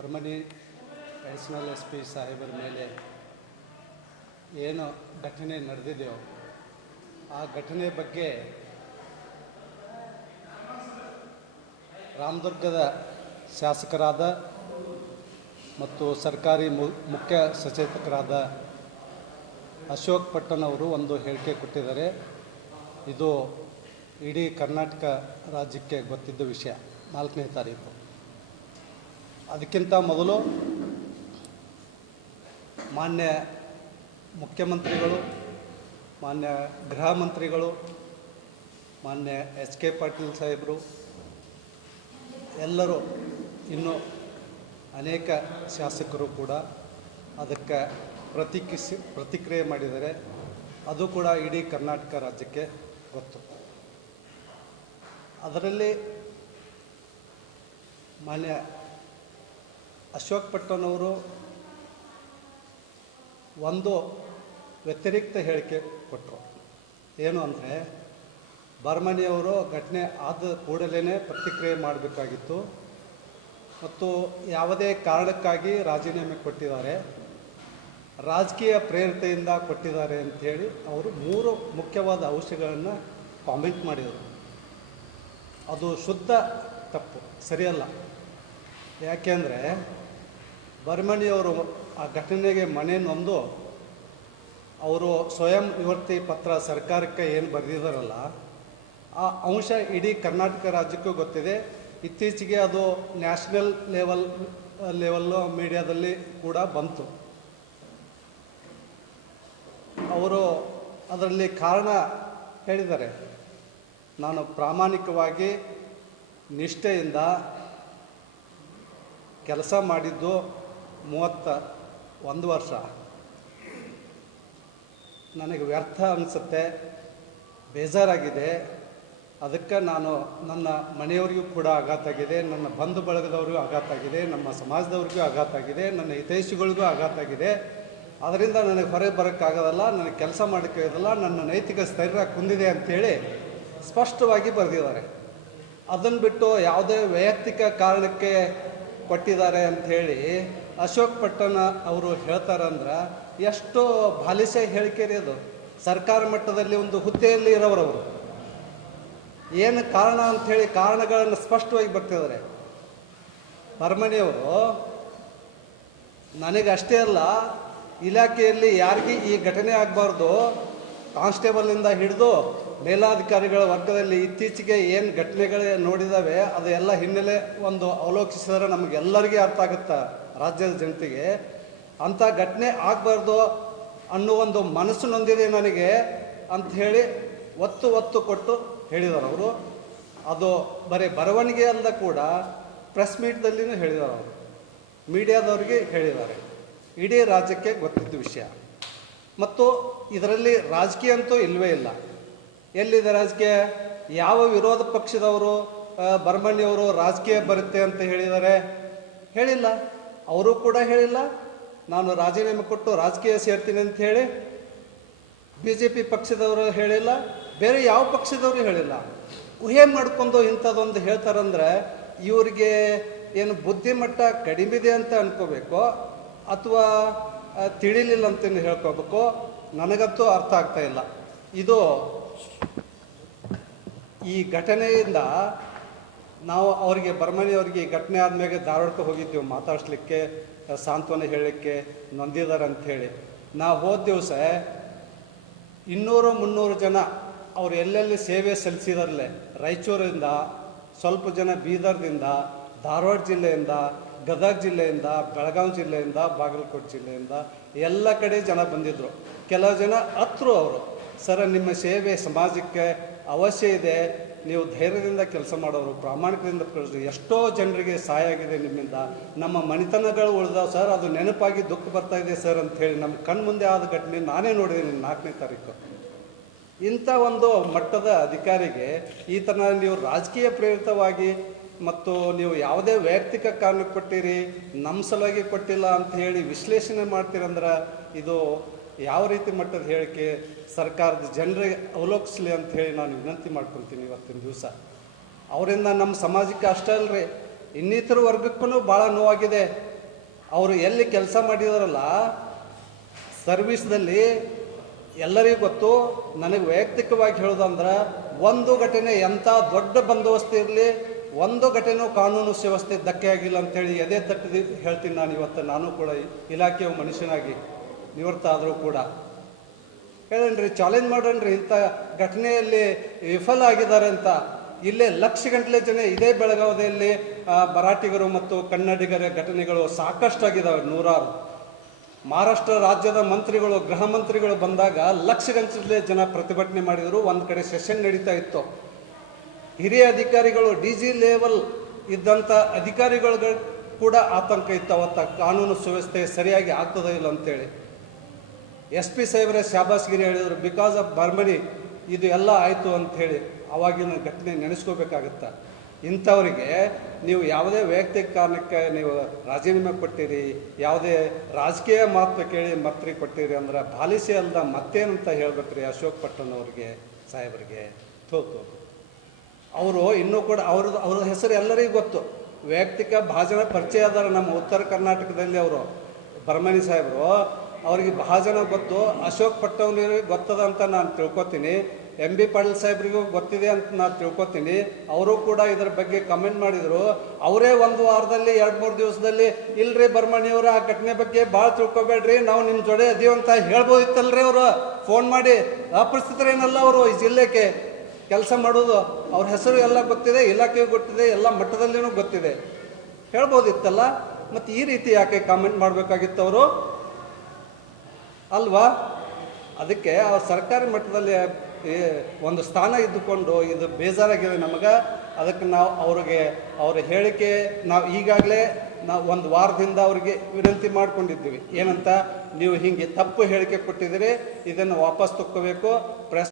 Barmani additional S P ಸಾಹೇಬರ ಮೇಲೆ ಏನು ಘಟನೆ ನಡೆದಿದೆಯೋ, ಆ ಘಟನೆ ಬಗ್ಗೆ ರಾಮದುರ್ಗದ ಶಾಸಕರಾದ ಮತ್ತು ಸರ್ಕಾರಿ ಮುಖ್ಯ ಸಚೇತಕರಾದ ಅಶೋಕ್ ಪಟ್ಟಣ್ ಅವರು ಒಂದು ಹೇಳಿಕೆ ಕೊಟ್ಟಿದ್ದಾರೆ. ಇದು ಇಡೀ ಕರ್ನಾಟಕ ರಾಜ್ಯಕ್ಕೆ ಗೊತ್ತಿದ್ದ ವಿಷಯ. ನಾಲ್ಕನೇ ತಾರೀಕು. ಅದಕ್ಕಿಂತ ಮೊದಲು ಮಾನ್ಯ ಮುಖ್ಯಮಂತ್ರಿಗಳು, ಮಾನ್ಯ ಗೃಹ ಮಂತ್ರಿಗಳು, ಮಾನ್ಯ ಎಚ್ ಕೆ ಪಾಟೀಲ್ ಸಾಹೇಬರು, ಎಲ್ಲರೂ ಇನ್ನೂ ಅನೇಕ ಶಾಸಕರು ಕೂಡ ಅದಕ್ಕೆ ಪ್ರತಿಕ್ರಿಸಿ ಪ್ರತಿಕ್ರಿಯೆ ಮಾಡಿದರೆ ಅದು ಕೂಡ ಇಡೀ ಕರ್ನಾಟಕ ರಾಜ್ಯಕ್ಕೆ ಗೊತ್ತು. ಅದರಲ್ಲಿ ಮಾನ್ಯ ಅಶೋಕ್ ಪಟ್ಟಣವರು ಒಂದು ವ್ಯತಿರಿಕ್ತ ಹೇಳಿಕೆ ಕೊಟ್ಟರು. ಏನು ಅಂದರೆ, ಬರ್ಮನಿಯವರು ಘಟನೆ ಆದ ಕೂಡಲೇ ಪ್ರತಿಕ್ರಿಯೆ ಮಾಡಬೇಕಾಗಿತ್ತು ಮತ್ತು ಯಾವುದೇ ಕಾರಣಕ್ಕಾಗಿ ರಾಜೀನಾಮೆ ಕೊಟ್ಟಿದ್ದಾರೆ, ರಾಜಕೀಯ ಪ್ರೇರಿತೆಯಿಂದ ಕೊಟ್ಟಿದ್ದಾರೆ ಅಂಥೇಳಿ ಅವರು ಮೂರು ಮುಖ್ಯವಾದ ಅಂಶಗಳನ್ನು ಕಾಮೆಂಟ್ ಮಾಡಿದರು. ಅದು ಶುದ್ಧ ತಪ್ಪು, ಸರಿಯಲ್ಲ. ಯಾಕೆಂದರೆ ಬರ್ಮಣಿಯವರು ಆ ಘಟನೆಗೆ ಮನೆ ನೊಂದು ಅವರು ಸ್ವಯಂ ನಿವೃತ್ತಿ ಪತ್ರ ಸರ್ಕಾರಕ್ಕೆ ಏನು ಬರೆದಿದ್ದಾರಲ್ಲ, ಆ ಅಂಶ ಇಡೀ ಕರ್ನಾಟಕ ರಾಜ್ಯಕ್ಕೂ ಗೊತ್ತಿದೆ. ಇತ್ತೀಚೆಗೆ ಅದು ನ್ಯಾಷನಲ್ ಲೆವೆಲ್ ಲೆವೆಲ್ಲು ಮೀಡಿಯಾದಲ್ಲಿ ಕೂಡ ಬಂತು. ಅವರು ಅದರಲ್ಲಿ ಕಾರಣ ಹೇಳಿದ್ದಾರೆ. ನಾನು ಪ್ರಾಮಾಣಿಕವಾಗಿ ನಿಷ್ಠೆಯಿಂದ ಕೆಲಸ ಮಾಡಿದ್ದು ಮೂವತ್ತ ಒಂದು ವರ್ಷ. ನನಗೆ ವ್ಯರ್ಥ ಅನಿಸುತ್ತೆ, ಬೇಜಾರಾಗಿದೆ. ಅದಕ್ಕೆ ನಾನು ನನ್ನ ಮನೆಯವರಿಗೂ ಕೂಡ ಆಘಾತ ಆಗಿದೆ, ನನ್ನ ಬಂಧು ಬಳಗದವ್ರಿಗೂ ಆಘಾತ ಆಗಿದೆ, ನಮ್ಮ ಸಮಾಜದವ್ರಿಗೂ ಆಘಾತ ಆಗಿದೆ, ನನ್ನ ಹಿತೈಷಿಗಳಿಗೂ ಆಘಾತ ಆಗಿದೆ. ಅದರಿಂದ ನನಗೆ ಹೊರಗೆ ಬರೋಕ್ಕಾಗೋದಲ್ಲ, ನನಗೆ ಕೆಲಸ ಮಾಡೋಕ್ಕಾಗೋದಲ್ಲ ನನ್ನ ನೈತಿಕ ಸ್ಥೈರ್ಯ ಕುಂದಿದೆ ಅಂಥೇಳಿ ಸ್ಪಷ್ಟವಾಗಿ ಬರೆದಿದ್ದಾರೆ. ಅದನ್ನು ಬಿಟ್ಟು ಯಾವುದೇ ವೈಯಕ್ತಿಕ ಕಾರಣಕ್ಕೆ ಕೊಟ್ಟಿದ್ದಾರೆ ಅಂಥೇಳಿ ಅಶೋಕ್ ಪಟ್ಟಣ ಅವರು ಹೇಳ್ತಾರಂದ್ರೆ, ಎಷ್ಟು ಬಾಲಿಶ ಹೇಳಿಕೆ ರೀ ಅದು. ಸರ್ಕಾರ ಮಟ್ಟದಲ್ಲಿ ಒಂದು ಹುದ್ದೆಯಲ್ಲಿ ಇರೋರವರು ಏನು ಕಾರಣ ಅಂಥೇಳಿ ಕಾರಣಗಳನ್ನು ಸ್ಪಷ್ಟವಾಗಿ ಬರ್ತಿದ್ದಾರೆ. ನನಗೆ ನನಗಷ್ಟೇ ಅಲ್ಲ, ಇಲಾಖೆಯಲ್ಲಿ ಯಾರಿಗೆ ಈ ಘಟನೆ ಆಗಬಾರ್ದು ಕಾನ್ಸ್ಟೇಬಲಿಂದ ಹಿಡಿದು ಮೇಲಾಧಿಕಾರಿಗಳ ವರ್ಗದಲ್ಲಿ ಇತ್ತೀಚೆಗೆ ಏನು ಘಟನೆಗಳು ನೋಡಿದಾವೆ ಎಲ್ಲ ಹಿನ್ನೆಲೆ ಒಂದು ಅವಲೋಕಿಸಿದರೆ ನಮಗೆಲ್ಲರಿಗೂ ಅರ್ಥ ಆಗುತ್ತೆ ರಾಜ್ಯದ ಜನತೆಗೆ. ಅಂಥ ಘಟನೆ ಆಗಬಾರ್ದು ಅನ್ನೋ ಒಂದು ಮನಸ್ಸು ನೊಂದಿದೆ ನನಗೆ ಅಂತ ಹೇಳಿ ಒತ್ತು ಒತ್ತು ಕೊಟ್ಟು ಹೇಳಿದರು ಅವರು. ಅದು ಬರೀ ಬರವಣಿಗೆ ಅಲ್ಲ ಕೂಡ, ಪ್ರೆಸ್ ಮೀಟ್ದಲ್ಲಿನೂ ಹೇಳಿದರು ಅವರು. ಮೀಡಿಯಾದವ್ರಿಗೆ ಹೇಳಿದ್ದಾರೆ. ಇಡೀ ರಾಜ್ಯಕ್ಕೆ ಗೊತ್ತಿದ್ದ ವಿಷಯ. ಮತ್ತು ಇದರಲ್ಲಿ ರಾಜಕೀಯ ಅಂತೂ ಇಲ್ಲವೇ ಇಲ್ಲ. ಎಲ್ಲಿದೆ ರಾಜಕೀಯ? ಯಾವ ವಿರೋಧ ಪಕ್ಷದವರು ಬರ್ಮಣ್ಣಿಯವರು ರಾಜಕೀಯ ಬರುತ್ತೆ ಅಂತ ಹೇಳಿದ್ದಾರೆ? ಹೇಳಿಲ್ಲ. ಅವರು ಕೂಡ ಹೇಳಿಲ್ಲ. ನಾನು ರಾಜೀನಾಮೆ ಕೊಟ್ಟು ರಾಜಕೀಯ ಸೇರ್ತೀನಿ ಅಂತ ಹೇಳಿ ಬಿ ಜೆ ಪಿ ಪಕ್ಷದವರು ಹೇಳಿಲ್ಲ. ಬೇರೆ ಯಾವ ಪಕ್ಷದವರು ಹೇಳಿಲ್ಲ. ಊಹೆ ಮಾಡ್ಕೊಂಡು ಇಂಥದ್ದೊಂದು ಹೇಳ್ತಾರಂದ್ರೆ ಇವರಿಗೆ ಏನು ಬುದ್ಧಿಮಟ್ಟ ಕಡಿಮೆ ಇದೆ ಅಂತ ಅನ್ಕೋಬೇಕು? ಅಥವಾ ತಿಳಿಲಿಲ್ಲ ಅಂತ ಹೇಳ್ಕೋಬೇಕು ನನಗಂತೂ ಅರ್ಥ ಆಗ್ತಾ ಇಲ್ಲ. ಇದು ಈ ಘಟನೆಯಿಂದ ನಾವು ಅವರಿಗೆ ಬರ್ಮನಿ ಅವರಿಗೆ ಈ ಘಟನೆ ಆದಮೇಲೆ ಧಾರವಾಡಕ್ಕೆ ಹೋಗಿದ್ದೆವು ಮಾತಾಡಿಸ್ಲಿಕ್ಕೆ ಸಾಂತ್ವನ ಹೇಳಲಿಕ್ಕೆ ನೊಂದಿದ್ದಾರೆ ಅಂಥೇಳಿ. ನಾವು ಹೋದ ದಿವಸ ಇನ್ನೂರು ಮುನ್ನೂರು ಜನ ಅವ್ರು ಎಲ್ಲೆಲ್ಲಿ ಸೇವೆ ಸಲ್ಲಿಸಿದಾರಲ್ಲೇ ರಾಯಚೂರಿಂದ, ಸ್ವಲ್ಪ ಜನ ಬೀದರ್ದಿಂದ ಧಾರವಾಡ ಜಿಲ್ಲೆಯಿಂದ, ಗದಗ ಜಿಲ್ಲೆಯಿಂದ, ಬೆಳಗಾವಿ ಜಿಲ್ಲೆಯಿಂದ, ಬಾಗಲಕೋಟೆ ಜಿಲ್ಲೆಯಿಂದ ಎಲ್ಲ ಕಡೆ ಜನ ಬಂದಿದ್ದರು ಕೆಲವು ಜನ ಹತ್ರು ಅವರು. ಸರ್, ನಿಮ್ಮ ಸೇವೆ ಸಮಾಜಕ್ಕೆ ಅವಶ್ಯ ಇದೆ. ನೀವು ಧೈರ್ಯದಿಂದ ಕೆಲಸ ಮಾಡೋರು, ಪ್ರಾಮಾಣಿಕದಿಂದ ಎಷ್ಟೋ ಜನರಿಗೆ ಸಹಾಯ ಆಗಿದೆ ನಿಮ್ಮಿಂದ. ನಮ್ಮ ಮನೆತನಗಳು ಉಳಿದಾವೆ. ಸರ್, ಅದು ನೆನಪಾಗಿ ದುಃಖ ಬರ್ತಾ ಇದೆ ಸರ್ ಅಂತ ಹೇಳಿ ನಮ್ಮ ಕಣ್ಮುಂದೆ ಆದ ಘಟನೆ ನಾನೇ ನೋಡಿದ್ದೀನಿ ನಾಲ್ಕನೇ ತಾರೀಕು. ಇಂಥ ಒಂದು ಮಟ್ಟದ ಅಧಿಕಾರಿಗೆ ಈ ಥರ ನೀವು ರಾಜಕೀಯ ಪ್ರೇರಿತವಾಗಿ ಮತ್ತು ನೀವು ಯಾವುದೇ ವೈಯಕ್ತಿಕ ಕಾರಣಕ್ಕೆ ಕೊಟ್ಟಿರಿ ನಮ್ಮ ಸಲುವಾಗಿ ಕೊಟ್ಟಿಲ್ಲ ಅಂತ ಹೇಳಿ ವಿಶ್ಲೇಷಣೆ ಮಾಡ್ತೀರಂದ್ರೆ ಇದು ಯಾವ ರೀತಿ ಮಟ್ಟದ ಹೇಳಿಕೆ, ಸರ್ಕಾರದ ಜನರಿಗೆ ಅವಲೋಕಿಸಲಿ ಅಂತ ಹೇಳಿ ನಾನು ವಿನಂತಿ ಮಾಡ್ಕೊತೀನಿ ಇವತ್ತಿನ ದಿವಸ. ಅವರಿಂದ ನಮ್ಮ ಸಮಾಜಕ್ಕೆ ಅಷ್ಟೇ ಅಲ್ರಿ. ಇನ್ನಿತರ ವರ್ಗಕ್ಕೂ ಭಾಳ ನೋವಾಗಿದೆ. ಅವರು ಎಲ್ಲಿ ಕೆಲಸ ಮಾಡಿದಾರಲ್ಲ ಸರ್ವಿಸ್ದಲ್ಲಿ ಎಲ್ಲರಿಗೂ ಗೊತ್ತು, ನನಗೆ ವೈಯಕ್ತಿಕವಾಗಿ ಹೇಳೋದಂದ್ರೆ ಒಂದು ಘಟನೆ ಎಂಥ ದೊಡ್ಡ ಬಂದೋಬಸ್ತ್ ಇರಲಿ ಒಂದು ಘಟನೆಯೂ ಕಾನೂನು ವ್ಯವಸ್ಥೆ ಧಕ್ಕೆ ಆಗಿಲ್ಲ ಅಂತೇಳಿ ಎದೆ ತಟ್ಟಿ ಹೇಳ್ತೀನಿ ನಾನು ಇವತ್ತು. ನಾನು ಕೂಡ ಇಲಾಖೆಯ ಮನುಷ್ಯನಾಗಿ ನಿವೃತ್ತ ಆದರೂ ಕೂಡ. ಹೇಳನ್ರಿ ಚಾಲೆಂಜ್ ಮಾಡೋಣ್ರಿ ಇಂಥ ಘಟನೆಯಲ್ಲಿ ವಿಫಲ ಆಗಿದ್ದಾರೆ ಅಂತ. ಇಲ್ಲೇ ಲಕ್ಷ ಗಂಟಲೆ ಜನ ಇದೇ ಬೆಳಗಾವಿಯಲ್ಲಿ ಮರಾಠಿಗರು ಮತ್ತು ಕನ್ನಡಿಗರ ಘಟನೆಗಳು ಸಾಕಷ್ಟು ಆಗಿದ್ದಾವೆ ನೂರಾರು. ಮಹಾರಾಷ್ಟ್ರ ರಾಜ್ಯದ ಮಂತ್ರಿಗಳು, ಗೃಹ ಮಂತ್ರಿಗಳು ಬಂದಾಗ ಲಕ್ಷ ಗಂಟಲೆ ಜನ ಪ್ರತಿಭಟನೆ ಮಾಡಿದರು. ಒಂದು ಕಡೆ ಸೆಷನ್ ನಡೀತಾ ಇತ್ತು. ಹಿರಿಯ ಅಧಿಕಾರಿಗಳು ಡಿ ಜಿ ಲೆವೆಲ್ ಇದ್ದಂಥ ಅಧಿಕಾರಿಗಳ ಕೂಡ ಆತಂಕ ಇತ್ತು ಅವತ್ತ ಕಾನೂನು ಸುವ್ಯವಸ್ಥೆ ಸರಿಯಾಗಿ ಆಗ್ತದೋ ಇಲ್ಲ ಅಂತೇಳಿ. ಎಸ್ ಪಿ ಸಾಹೇಬ್ರೆ ಶಾಬಾಸ್ಗಿರಿ ಹೇಳಿದರು ಬಿಕಾಸ್ ಆಫ್ ಬರ್ಮನಿ ಇದು ಎಲ್ಲ ಆಯಿತು ಅಂತ ಹೇಳಿ ಅವಾಗಿನ ಘಟನೆ ನೆನೆಸ್ಕೋಬೇಕಾಗತ್ತ? ಇಂಥವರಿಗೆ ನೀವು ಯಾವುದೇ ವೈಯಕ್ತಿಕ ಕಾರಣಕ್ಕೆ ನೀವು ರಾಜೀನಾಮೆ ಕೊಟ್ಟಿರಿ, ಯಾವುದೇ ರಾಜಕೀಯ ಮಹತ್ವ ಕೇಳಿ ಮತ್ರಿ ಕೊಟ್ಟಿರಿ ಅಂದ್ರೆ ಬಾಲಿಸಿ ಅಲ್ಲದ ಮತ್ತೇನಂತ ಹೇಳ್ಬೇಕ್ರಿ ಅಶೋಕ್ ಪಟ್ಟಣ್ಣವ್ರಿಗೆ ಸಾಹೇಬ್ರಿಗೆ? ಥೋತು ಅವರು ಇನ್ನೂ ಕೂಡ ಅವ್ರದ್ದು ಅವ್ರ ಹೆಸರು ಎಲ್ಲರಿಗೂ ಗೊತ್ತು. ವೈಯಕ್ತಿಕ ಭಾಜನ ಪರಿಚಯ ಅದಾರ ನಮ್ಮ ಉತ್ತರ ಕರ್ನಾಟಕದಲ್ಲಿ ಅವರು, ಬರ್ಮನಿ ಸಾಹೇಬರು. ಅವ್ರಿಗೆ ಭಾಜನ ಗೊತ್ತು, ಅಶೋಕ್ ಪಟ್ಟವ್ರಿಗೆ ಗೊತ್ತದ ಅಂತ ನಾನು ತಿಳ್ಕೊತೀನಿ. ಎಂ ಬಿ ಪಾಟೀಲ್ ಸಾಹೇಬ್ರಿಗೂ ಗೊತ್ತಿದೆ ಅಂತ ನಾನು ತಿಳ್ಕೊತೀನಿ. ಅವರು ಕೂಡ ಇದರ ಬಗ್ಗೆ ಕಮೆಂಟ್ ಮಾಡಿದರು. ಅವರೇ ಒಂದು ವಾರದಲ್ಲಿ, ಎರಡು ಮೂರು ದಿವಸದಲ್ಲಿ, ಇಲ್ರಿ ಬರ್ಮಣಿಯವರು ಆ ಘಟನೆ ಬಗ್ಗೆ ಭಾಳ ತಿಳ್ಕೊಬೇಡ್ರಿ, ನಾವು ನಿಮ್ಮ ಜೊಡೆ ಅದೀವಂತ ಹೇಳ್ಬೋದಿತ್ತಲ್ರಿ ಅವರು. ಫೋನ್ ಮಾಡಿ ಅಪರಿಸ್ಥಿತರೇನಲ್ಲ ಅವರು ಈ ಜಿಲ್ಲೆಗೆ. ಕೆಲಸ ಮಾಡೋದು ಅವ್ರ ಹೆಸರು ಎಲ್ಲ ಗೊತ್ತಿದೆ, ಇಲಾಖೆಗೂ ಗೊತ್ತಿದೆ, ಎಲ್ಲ ಮಟ್ಟದಲ್ಲಿನೂ ಗೊತ್ತಿದೆ. ಹೇಳ್ಬೋದಿತ್ತಲ್ಲ ಮತ್ತು ಈ ರೀತಿ ಯಾಕೆ ಕಾಮೆಂಟ್ ಮಾಡಬೇಕಾಗಿತ್ತು ಅವರು? ಅಲ್ವಾ? ಅದಕ್ಕೆ ಆ ಸರ್ಕಾರಿ ಮಟ್ಟದಲ್ಲಿ ಒಂದು ಸ್ಥಾನ ಇದ್ದುಕೊಂಡು ಇದು ಬೇಜಾರಾಗಿದೆ ನಮಗೆ. ಅದಕ್ಕೆ ನಾವು ಅವ್ರಿಗೆ, ಅವರ ಹೇಳಿಕೆ ನಾವು ಈಗಾಗಲೇ ನಾವು ಒಂದು ವಾರದಿಂದ ಅವರಿಗೆ ವಿನಂತಿ ಮಾಡ್ಕೊಂಡಿದ್ದೀವಿ. ಏನಂತ, ನೀವು ಹಿಂಗೆ ತಪ್ಪು ಹೇಳಿಕೆ ಕೊಟ್ಟಿದ್ದೀರಿ, ಇದನ್ನು ವಾಪಸ್ ತಕ್ಕೋಬೇಕು. ಪ್ರೆಸ್